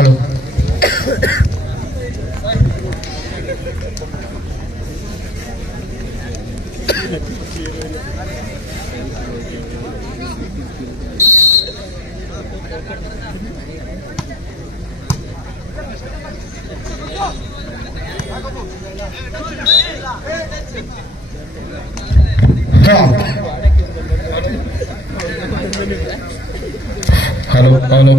Hello hello hello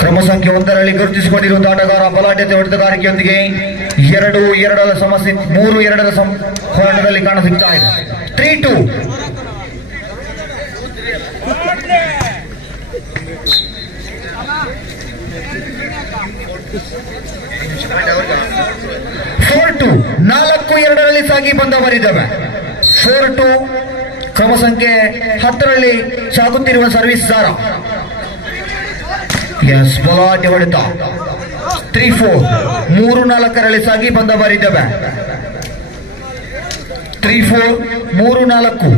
ಕ್ರಮ ಸಂಖ್ಯೆ 1ರಲ್ಲಿ ಗುರುತಿಸಿಕೊಂಡಿರುವಂತಹ ಆಟಗಾರ ಬಲಾಢ್ಯತೆ ಹೊಡೆತಗಾರಿಕೆಯೊಂದಿಗೆ 2-2ರ ಸಮಸ್ಯೆ 3-2ರ ಹೋರಾಟದಲ್ಲಿ ಕಾಣಸಿಗ್ತಾ ಇದೆ. 3-2 4-2 4-2ರಲ್ಲಿ ಸಾಗಿ ಬಂದವರಿದ್ದಾವೆ. 4-2 ಕ್ರಮ ಸಂಖ್ಯೆ 10ರಲ್ಲಿ ಸಾಗುತ್ತಿರುವ ಸರ್ವಿಸ್ ದಾರ. ಎಸ್ ಬಲಾಢ್ಯ ಹೊಡೆತ. 3-4 3-4ರಲ್ಲಿ ಸಾಗಿ ಬಂದವರಿದ್ದಾವೆ. 3-4 3-4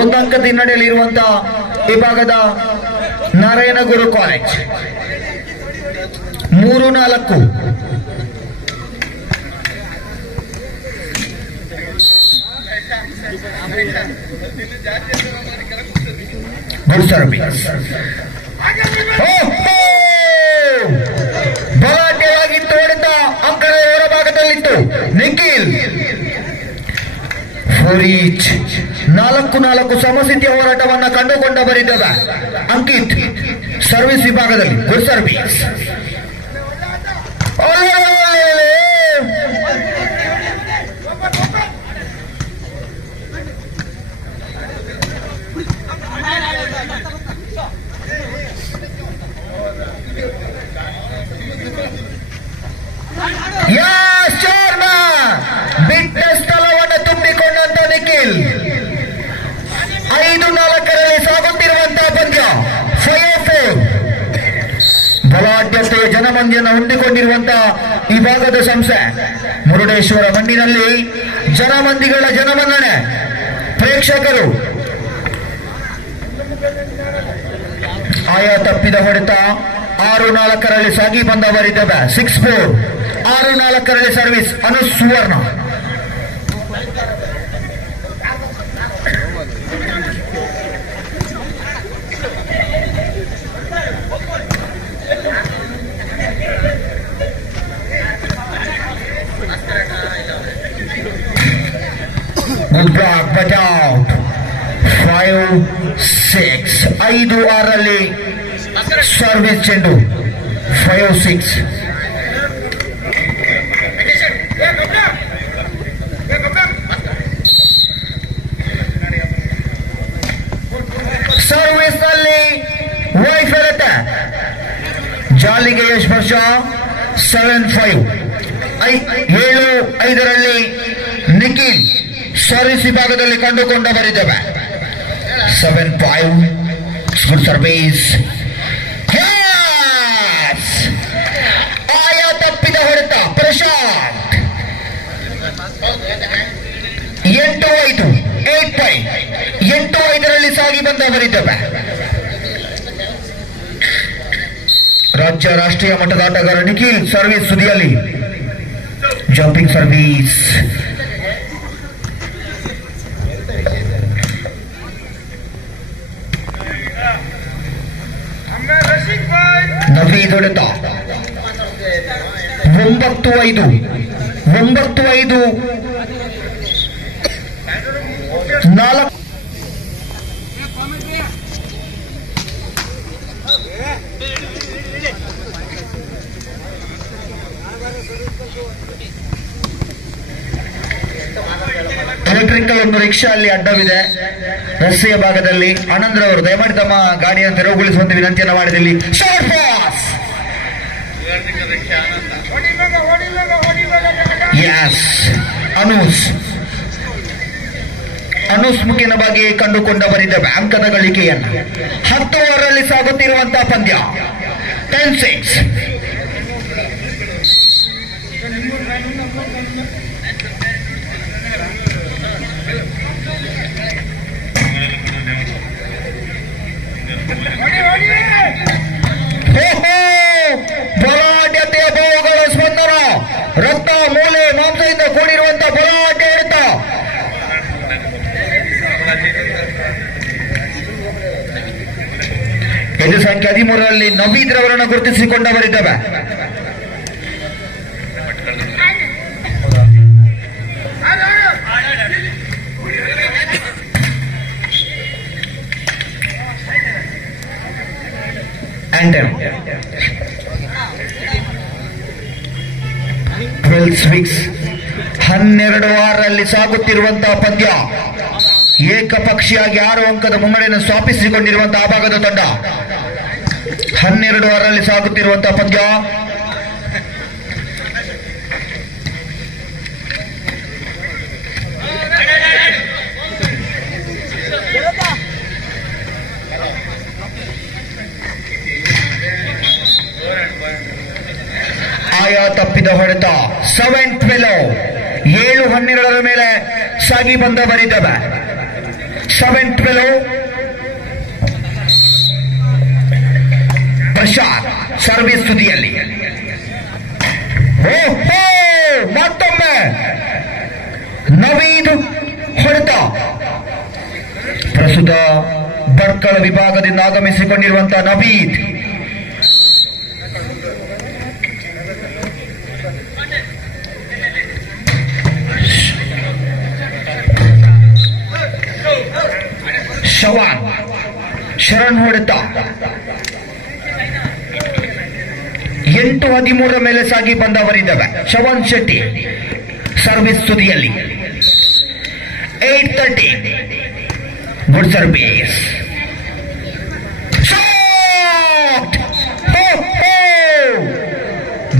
ಒಂದು ಅಂಕದ ಹಿನ್ನಡೆಯಲ್ಲಿರುವಂತಹ ವಿಭಾಗದ ನಾರಾಯಣಗುರು ಕಾಲೇಜ್. 3-4 good service. ಬಲಾಢ್ಯವಾಗಿ ತೋಡಿದ ಅಂಕದ ಹೊರಭಾಗದಲ್ಲಿತ್ತು ನಿಖಿಲ್. 4-4 ಸಮಸ್ಥಿತಿಯ ಹೋರಾಟವನ್ನು ಕಂಡುಕೊಂಡವರಿದ್ದಾವೆ. ಅಂಕಿತ್ ಸರ್ವಿಸ್ ವಿಭಾಗದಲ್ಲಿ ಗುಡ್ ಸರ್ವಿಸ್. ಬಿಟ್ಟ ಸ್ಥಳವನ್ನು ತುಂಬಿಕೊಂಡಂತ ನಿಖಿಲ್. 5-4ರಲ್ಲಿ ಸಾಗುತ್ತಿರುವಂತಹ ಪಂದ್ಯ 5-4. ಬಲಾಢ್ಯತೆಯ ಜನಮಂದಿಯನ್ನು ಹೊಂದಿಕೊಂಡಿರುವಂತಹ ಈ ಭಾಗದ ಸಂಸ್ಥೆ ಮುರುಡೇಶ್ವರ ಮಣ್ಣಿನಲ್ಲಿ ಜನಮಂದಿಗಳ ಜನಮನ್ನಣೆ. ಪ್ರೇಕ್ಷಕರು ಆಯಾ ತಪ್ಪಿದ ಹೊಡೆತ 6-4ರಲ್ಲಿ ಸಾಗಿ ಬಂದವರಿದ್ದಾವೆ. 6-4 6-4ರಲ್ಲಿ service Anu Suvarna. Good block but out. 5-6 5-6ರಲ್ಲಿ ಸರ್ವಿಸ್ ಚೆಂಡು. 5-6 ಸರ್ವಿಸ್ ನಲ್ಲಿ ವೈಫಲ್ಯತೆ. ಜಾಲಿಗೆ ಸ್ಪರ್ಶ. 7-5 7-5ರಲ್ಲಿ ನಿಖಿಲ್ ಸರ್ವಿಸ್ ವಿಭಾಗದಲ್ಲಿ ಕಂಡುಕೊಂಡವರಿದ್ದಾವೆ. 7-5 ಗುಡ್ ಸರ್ವಿಸ್. ಆಯಾ ತಪ್ಪಿದ ಹೊಡೆತ ಪ್ರಶಾಂತ್. 8-5 8-5 8-5ರಲ್ಲಿ ಸಾಗಿ ಬಂದವರಿದ್ದಾವೆ. ರಾಜ್ಯ ರಾಷ್ಟ್ರೀಯ ಮಟ್ಟದ ಆಟಗಾರ ನಿಖಿಲ್ ಸರ್ವಿಸ್ ಸುದಿಯಲ್ಲಿ ಜಂಪಿಂಗ್ ಸರ್ವಿಸ್. ನವೀದ್ ಹೊಡೆತ. 9-5 9-5 4 5 ಎಲೆಕ್ಟ್ರಿಕಲ್ ಒಂದು ರಿಕ್ಷಾ ಅಲ್ಲಿ ಅಡ್ಡವಿದೆ ರಸ್ತೆಯ ಭಾಗದಲ್ಲಿ. ಆನಂದ್ರವರು ದಯಮಾಡಿ ತಮ್ಮ ಗಾಡಿಯನ್ನು ತೆರವುಗೊಳಿಸುವಂತೆ ವಿನಂತಿಯನ್ನು ಮಾಡಿದಲ್ಲಿ. ಅನೂಸ್ ಮುಖೇನ ಬಗ್ಗೆ ಕಂಡುಕೊಂಡ ಬರಿದ್ದೇವೆ ಅಂಕದ ಗಳಿಕೆಯನ್ನು. 10 ಓವರಲ್ಲಿ ಸಾಗುತ್ತಿರುವಂತಹ ಪಂದ್ಯ 10-6. ಬಲಾಢ್ಯತೆಯ ಬಹುಗಳ ಸ್ಪಂದನ, ರಕ್ತ ಮೂಲೆ ಮಾಂಸದಿಂದ ಕೂಡಿರುವಂತಹ ಬಲಾಢ್ಯ ಹಿಡಿತ. ಇದು ಸಂಖ್ಯೆ 13ರಲ್ಲಿ ನವೀದ್ ರವರನ್ನು ಗುರುತಿಸಿಕೊಂಡವರಿದ್ದಾವೆ. Anthem 12-6 ಸಾಗುತ್ತಿರುವಂತಹ ಪಂದ್ಯ. ಏಕಪಕ್ಷೀಯಾಗಿ 6 ಅಂಕದ ಮುನ್ನಡೆಯನ್ನು ಸ್ಥಾಪಿಸಿಕೊಂಡಿರುವಂತಹ ಆ ಭಾಗದ ತಂಡ. 12 ಸಾಗುತ್ತಿರುವಂತಹ ಪಂದ್ಯ. ಆಯಾ ತಪ್ಪಿದ ಹೊಡೆತ 7-12 7-12 ಮೇಲೆ ಸಾಗಿ ಬಂದವರಿದ್ದಾವೆ. 7-12 ಪ್ರಶಾಂತ್ ಸರ್ವಿಸ್ ತುದಿಯಲ್ಲಿ. ಮತ್ತೊಮ್ಮೆ ನವೀದ್ ಹೊಡೆತ. ಪ್ರಸ್ತುತ ಭಟ್ಕಳ ವಿಭಾಗದಿಂದ ಆಗಮಿಸಿಕೊಂಡಿರುವಂತಹ ನವೀದ್ ಶರಣ್ ಹೊಡೆತ. 8-13 ಮೇಲೆ ಸಾಗಿ ಬಂದವರಿದ್ದಾವೆ. ಶವನ್ ಶೆಟ್ಟಿ ಸರ್ವಿಸ್ ತುದಿಯಲ್ಲಿ. 8-13 ಗುಡ್ ಸರ್ವಿಸ್.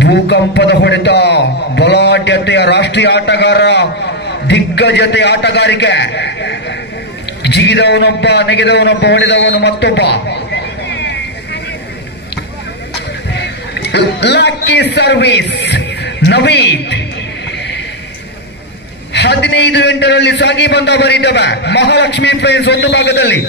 ಭೂಕಂಪದ ಹೊಡೆತ. ಬಲಾಢ್ಯತೆಯ ರಾಷ್ಟ್ರೀಯ ಆಟಗಾರ, ದಿಗ್ಗಜತೆ ಆಟಗಾರಿಕೆ. ಜಿಗಿದವನೊಬ್ಬ, ನೆಗೆದವನೊಬ್ಬ, ಹೊಡೆದವನು ಮತ್ತೊಬ್ಬ. Lucky service Naveed. 15-8 ಸಾಗಿ ಬಂದವರಿದ್ದಾವೆ. ಮಹಾಲಕ್ಷ್ಮಿ ಫ್ರೆಂಡ್ಸ್ ಒಂದು ಭಾಗದಲ್ಲಿ.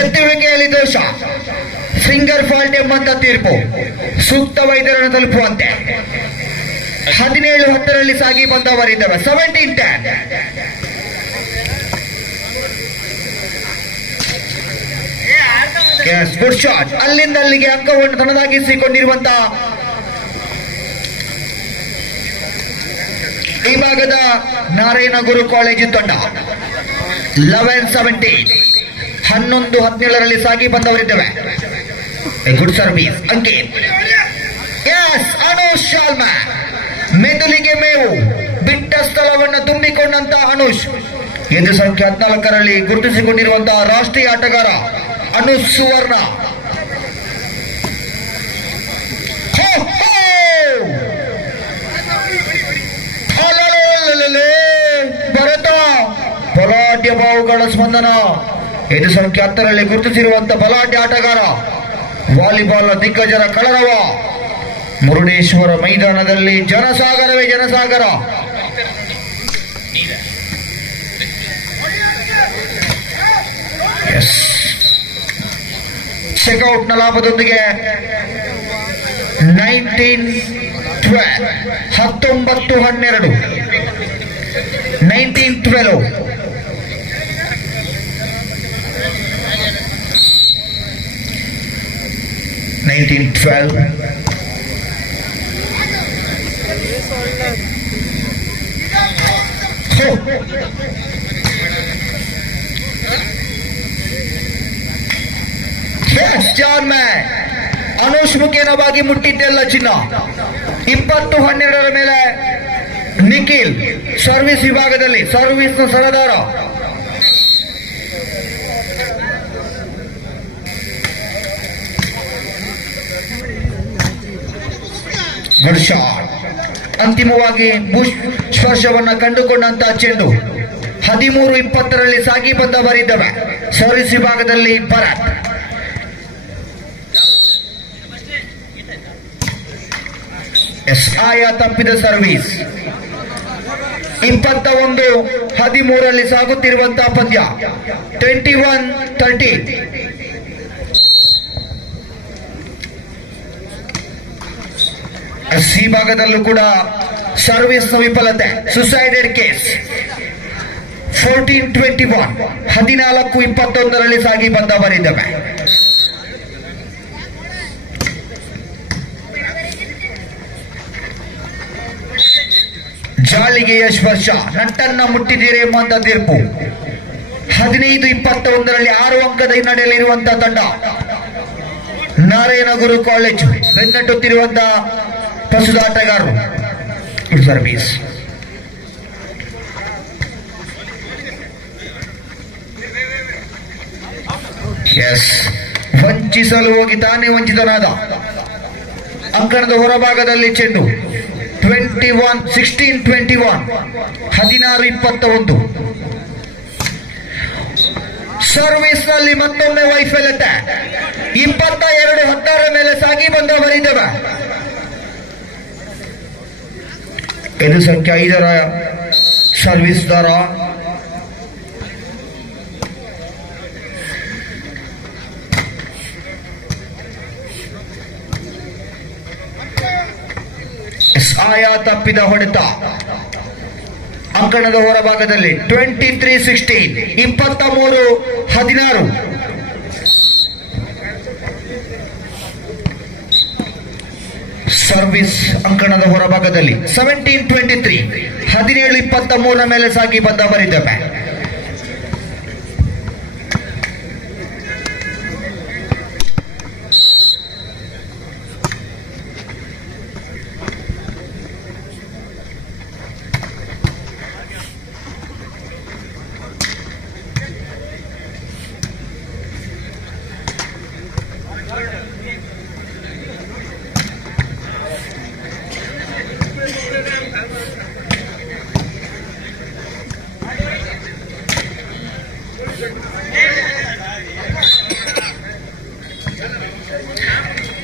ಎತ್ತುವಿಕೆಯಲ್ಲಿ ದೋಷ, ಫಿಂಗರ್ ಫಾಲ್ಟ್ ಎಂಬಂತ ತೀರ್ಪು. ಸೂಕ್ತ ವೈದ್ಯರನ್ನು ತಲುಪುವಂತೆ. 17-10 ಸಾಗಿ ಬಂದವರಿದ್ದಾವೆ. 17-10 ಗುಡ್ ಶಾಟ್. ಅಲ್ಲಿಂದ ಅಲ್ಲಿಗೆ ಅಂಕವನ್ನು ತನ್ನದಾಗಿಸಿಕೊಂಡಿರುವಂತಹ ಈ ಭಾಗದ ನಾರಾಯಣಗುರು ಕಾಲೇಜು ತಂಡ. 11-17 11-17 ಸಾಗಿ ಬಂದವರಿದ್ದೇವೆ. Good service Ankit. ಅನುಷ್ ಶಾಲ್ಮಾ. ಮೆದುಳಿಗೆ ಮೇವು, ಬಿಟ್ಟ ಸ್ಥಳವನ್ನು ತುಂಬಿಕೊಂಡಂತಹ ಅನುಷ್. ಎಂದು ಸಂಖ್ಯೆ 14 ಗುರುತಿಸಿಕೊಂಡಿರುವಂತಹ ರಾಷ್ಟ್ರೀಯ ಆಟಗಾರ ಅನುಸುವರ್ಣ. ಭರತ ಬಲಾಢ್ಯ ಬಾವುಗಳ ಸ್ಪಂದನ. ಇದು ಸಂಖ್ಯೆ 10ರಲ್ಲಿ ಗುರುತಿಸಿರುವಂತಹ ಬಲಾಢ್ಯ ಆಟಗಾರ, ವಾಲಿಬಾಲ್ ದಿಗ್ಗಜರ ಕಳರವ. ಮುರುಡೇಶ್ವರ ಮೈದಾನದಲ್ಲಿ ಜನಸಾಗರವೇ ಜನಸಾಗರ. ಚೆಕ್ಔಟ್ನ ಲಾಭದೊಂದಿಗೆ 19-12 19-12 19-12 19-12 ಜಾನ್ ಮ್ಯಾನ್ ಅನುಷ್ ಮುಖೇನವಾಗಿ ಮುಟ್ಟಿದ್ದೆಲ್ಲ ಚಿನ್ನ. 20-12 ಮೇಲೆ ನಿಖಿಲ್ ಸರ್ವಿಸ್ ವಿಭಾಗದಲ್ಲಿ ಸರ್ವಿಸ್ನ ಸರದಾರ. Good shot. ಅಂತಿಮವಾಗಿ ಬುಷ್ ಸ್ಪರ್ಶವನ್ನ ಕಂಡುಕೊಂಡಂತಹ ಚೆಂಡು 13-20ರಲ್ಲಿ ಸಾಗಿ ಬಂದ ಬರಿದ್ದವೆ. ಸರ್ವಿಸ್ ವಿಭಾಗದಲ್ಲಿ ಭರತ್. ಆಯಾ ತಪ್ಪಿದ ಸರ್ವಿಸ್. 21-13ರಲ್ಲಿ ಸಾಗುತ್ತಿರುವಂತಹ ಪಂದ್ಯ. 21-13. ಸಿ ಭಾಗದಲ್ಲೂ ಕೂಡ ಸರ್ವಿಸ್ ವಿಫಲತೆ. ಸುಸೈಡೆಡ್ ಕೇಸ್. 14-21 14-21ರಲ್ಲಿ ಸಾಗಿ ಬಂದ ಬರಿದ್ದವೆ. ಜಾಳಿಗೆಯ ಸ್ಪರ್ಶ, ನಟ್ಟನ್ನ ಮುಟ್ಟಿದ್ದೀರಿ ಎಂಬಂತ ತೀರ್ಪು. 15-21ರಲ್ಲಿ 6 ಅಂಕದ ಹಿನ್ನಡೆಯಲ್ಲಿರುವಂತಹ ತಂಡ ನಾರಾಯಣಗುರು ಕಾಲೇಜು. ಬೆನ್ನಟ್ಟುತ್ತಿರುವಂತಹ ಪ್ರಸ್ತುತ ಆಟಗಾರರು. ಸರ್ವಿಸ್. ವಂಚಿಸಲು ಹೋಗಿ ತಾನೇ ವಂಚಿತನಾದ. ಅಂಕಣದ ಹೊರಭಾಗದಲ್ಲಿ ಚೆಂಡು. 16-21 16-21. ಸರ್ವಿಸ್ ನಲ್ಲಿ ಮತ್ತೊಮ್ಮೆ ವೈಫಲ್ಯತೆ. 22-16 ಮೇಲೆ ಸಾಗಿ ಬಂದ ಬರಿದ್ದವೆ. ಇದು ಸಂಖ್ಯೆ 5ರ ಸರ್ವಿಸ್ ದಾರ. ಆಯಾ ತಪ್ಪಿದ ಹೊಡೆತ. ಅಂಕಣದ ಹೊರಭಾಗದಲ್ಲಿ 23-16 23-16. ಸರ್ವಿಸ್ ಅಂಕಣದ ಹೊರಭಾಗದಲ್ಲಿ 17-23 17-23 ಮೇಲೆ ಸಾಗಿ ಬಂದ ಬರಿದ್ದವೆ.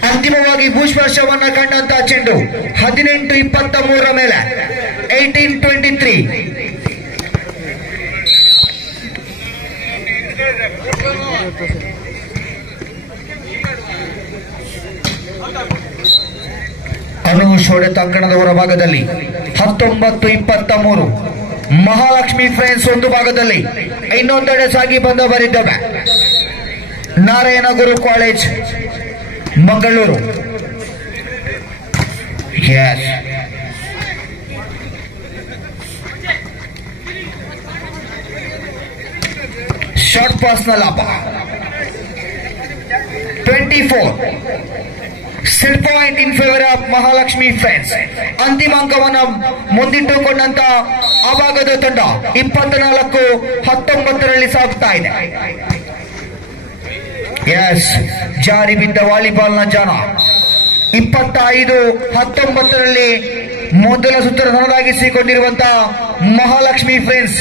ಅಂತಿಮವಾಗಿ ಭೂಸ್ಪರ್ಶವನ್ನ ಕಂಡಂತಹ ಚೆಂಡು 18-23 ಮೇಲೆ 18-23. ಅನುಷ್ ಹೊಡೆತ ಅಂಕಣದ ಹೊರಭಾಗದಲ್ಲಿ 19-23. ಮಹಾಲಕ್ಷ್ಮಿ ಫ್ರೆಂಡ್ಸ್ ಒಂದು ಭಾಗದಲ್ಲಿ, ಇನ್ನೊಂದೆಡೆ ಸಾಗಿ ಬಂದ ಬರಿದ್ದವೆ. Narayana Guru college Mangaluru. Short pass ನ ಲಾಭ. 24 set point in favour of Mahalakshmi friends. ಅಂತಿಮ ಅಂಕವನ್ನು ಮುಂದಿಟ್ಟುಕೊಂಡಂತ ಆ ಭಾಗದ ತಂಡ 24-19ರಲ್ಲಿ ಸಾಗುತ್ತಾ ಇದೆ. ಎಸ್, ಜಾರಿ ಬಿದ್ದ ವಾಲಿಬಾಲ್ನ ಜಾಣ. 25-19 ಮೊದಲ ಸುತ್ತರ ನೊಂದಾಗಿಸಿಕೊಂಡಿರುವಂತಹ ಮಹಾಲಕ್ಷ್ಮಿ ಫ್ರೆಂಡ್ಸ್